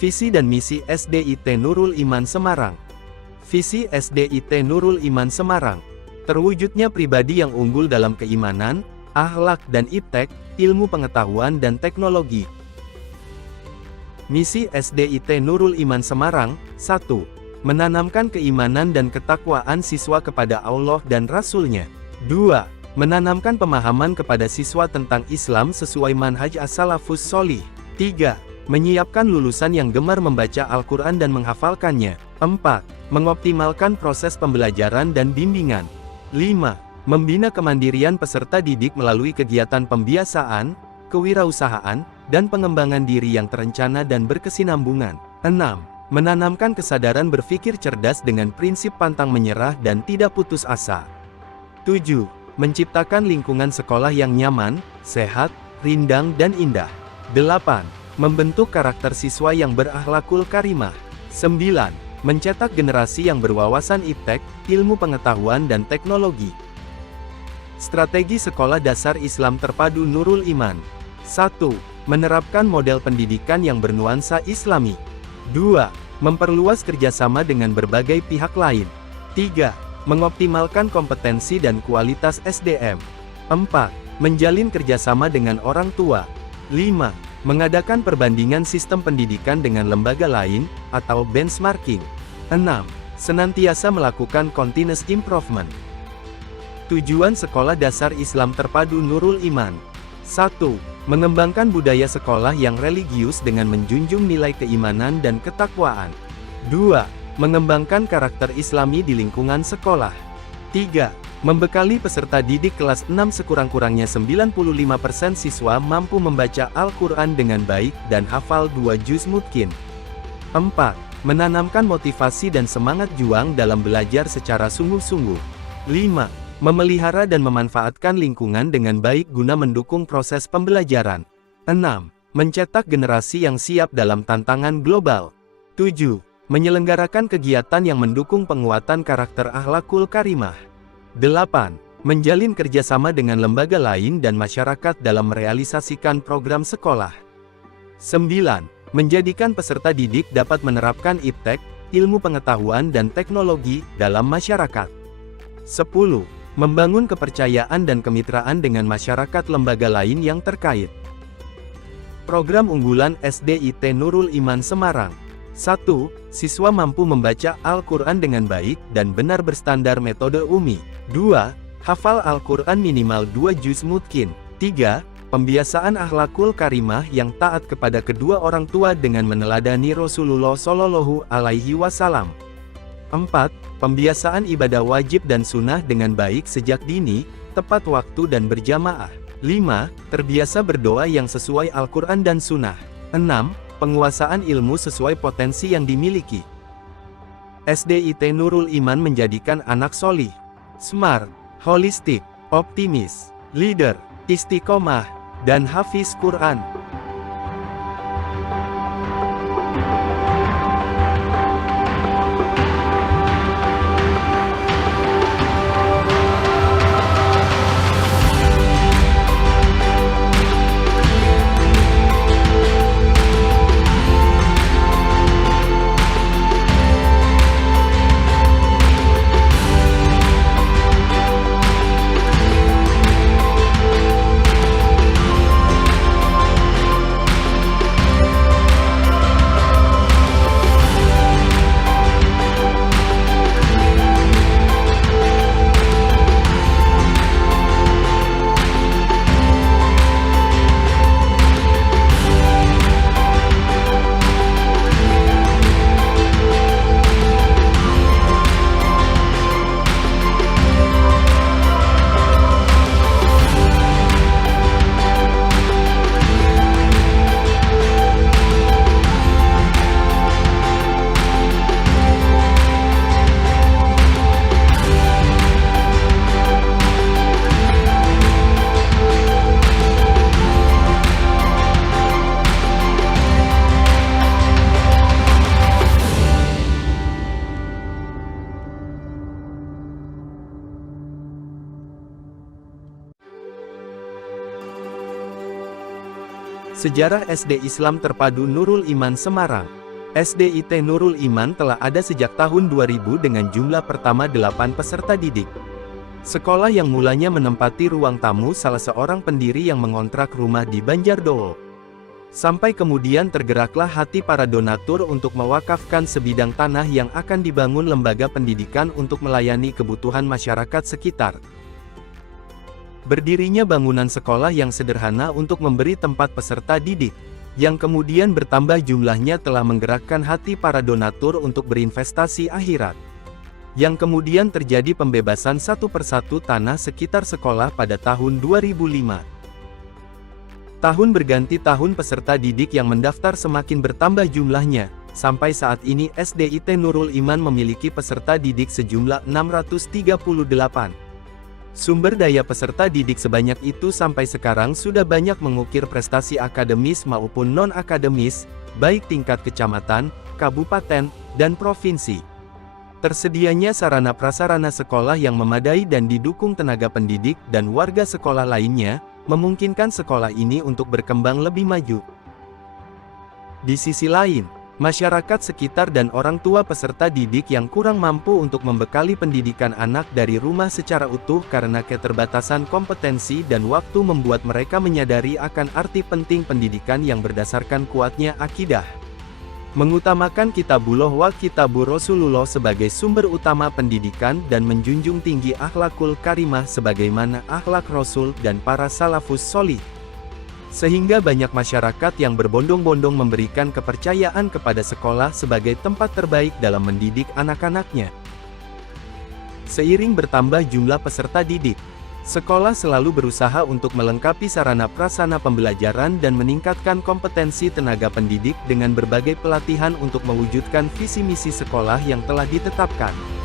Visi dan misi SDIT Nurul Iman Semarang. Visi SDIT Nurul Iman Semarang. Terwujudnya pribadi yang unggul dalam keimanan, akhlak dan iptek, ilmu pengetahuan dan teknologi. Misi SDIT Nurul Iman Semarang, 1. Menanamkan keimanan dan ketakwaan siswa kepada Allah dan Rasul-Nya. 2. Menanamkan pemahaman kepada siswa tentang Islam sesuai manhaj as-salafus sholih. 3. Menyiapkan lulusan yang gemar membaca Al-Quran dan menghafalkannya. 4. Mengoptimalkan proses pembelajaran dan bimbingan. 5. Membina kemandirian peserta didik melalui kegiatan pembiasaan, kewirausahaan, dan pengembangan diri yang terencana dan berkesinambungan. 6. Menanamkan kesadaran berpikir cerdas dengan prinsip pantang menyerah dan tidak putus asa. 7. Menciptakan lingkungan sekolah yang nyaman, sehat, rindang dan indah. 8. Membentuk karakter siswa yang berakhlakul karimah. 9. Mencetak generasi yang berwawasan iptek, ilmu pengetahuan dan teknologi. Strategi Sekolah Dasar Islam Terpadu Nurul Iman. 1. Menerapkan model pendidikan yang bernuansa Islami. 2. Memperluas kerjasama dengan berbagai pihak lain. 3. Mengoptimalkan kompetensi dan kualitas SDM. 4. Menjalin kerjasama dengan orang tua. 5. Mengadakan perbandingan sistem pendidikan dengan lembaga lain, atau benchmarking. 6. Senantiasa melakukan continuous improvement. Tujuan Sekolah Dasar Islam Terpadu Nurul Iman. 1. Mengembangkan budaya sekolah yang religius dengan menjunjung nilai keimanan dan ketakwaan. 2. Mengembangkan karakter Islami di lingkungan sekolah. 3. Membekali peserta didik kelas 6 sekurang-kurangnya 95% siswa mampu membaca Al-Quran dengan baik dan hafal 2 juz mutqin. 4. Menanamkan motivasi dan semangat juang dalam belajar secara sungguh-sungguh. 5. Memelihara dan memanfaatkan lingkungan dengan baik guna mendukung proses pembelajaran. 6. Mencetak generasi yang siap dalam tantangan global. 7. Menyelenggarakan kegiatan yang mendukung penguatan karakter akhlakul karimah. 8. Menjalin kerjasama dengan lembaga lain dan masyarakat dalam merealisasikan program sekolah. 9. Menjadikan peserta didik dapat menerapkan iptek, ilmu pengetahuan dan teknologi, dalam masyarakat. 10. Membangun kepercayaan dan kemitraan dengan masyarakat lembaga lain yang terkait. Program unggulan SDIT Nurul Iman Semarang. 1. Siswa mampu membaca Al-Quran dengan baik dan benar berstandar metode UMI. 2. Hafal Al-Quran minimal 2 juz mutqin. 3. Pembiasaan akhlakul karimah yang taat kepada kedua orang tua dengan meneladani Rasulullah Shallallahu Alaihi Wasallam. 4. Pembiasaan ibadah wajib dan sunnah dengan baik sejak dini, tepat waktu dan berjamaah. 5. Terbiasa berdoa yang sesuai Al-Quran dan sunnah. 6. Penguasaan ilmu sesuai potensi yang dimiliki. SDIT Nurul Iman menjadikan anak solih, smart, holistik, optimis, leader, istiqomah, dan hafiz Quran. Sejarah SD Islam Terpadu Nurul Iman Semarang. SDIT Nurul Iman telah ada sejak tahun 2000 dengan jumlah pertama 8 peserta didik. Sekolah yang mulanya menempati ruang tamu salah seorang pendiri yang mengontrak rumah di Banjardowo. Sampai kemudian tergeraklah hati para donatur untuk mewakafkan sebidang tanah yang akan dibangun lembaga pendidikan untuk melayani kebutuhan masyarakat sekitar. Berdirinya bangunan sekolah yang sederhana untuk memberi tempat peserta didik, yang kemudian bertambah jumlahnya telah menggerakkan hati para donatur untuk berinvestasi akhirat. Yang kemudian terjadi pembebasan satu persatu tanah sekitar sekolah pada tahun 2005. Tahun berganti tahun peserta didik yang mendaftar semakin bertambah jumlahnya, sampai saat ini SDIT Nurul Iman memiliki peserta didik sejumlah 638. Sumber daya peserta didik sebanyak itu sampai sekarang sudah banyak mengukir prestasi akademis maupun non-akademis, baik tingkat kecamatan, kabupaten, dan provinsi. Tersedianya sarana prasarana sekolah yang memadai dan didukung tenaga pendidik dan warga sekolah lainnya, memungkinkan sekolah ini untuk berkembang lebih maju. Di sisi lain, masyarakat sekitar dan orang tua peserta didik yang kurang mampu untuk membekali pendidikan anak dari rumah secara utuh karena keterbatasan kompetensi dan waktu membuat mereka menyadari akan arti penting pendidikan yang berdasarkan kuatnya akidah. Mengutamakan Kitabullah wa Kitabur Rasulullah sebagai sumber utama pendidikan dan menjunjung tinggi akhlakul karimah sebagaimana akhlak Rasul dan para salafus sholih. Sehingga banyak masyarakat yang berbondong-bondong memberikan kepercayaan kepada sekolah sebagai tempat terbaik dalam mendidik anak-anaknya. Seiring bertambah jumlah peserta didik, sekolah selalu berusaha untuk melengkapi sarana prasarana pembelajaran dan meningkatkan kompetensi tenaga pendidik dengan berbagai pelatihan untuk mewujudkan visi misi sekolah yang telah ditetapkan.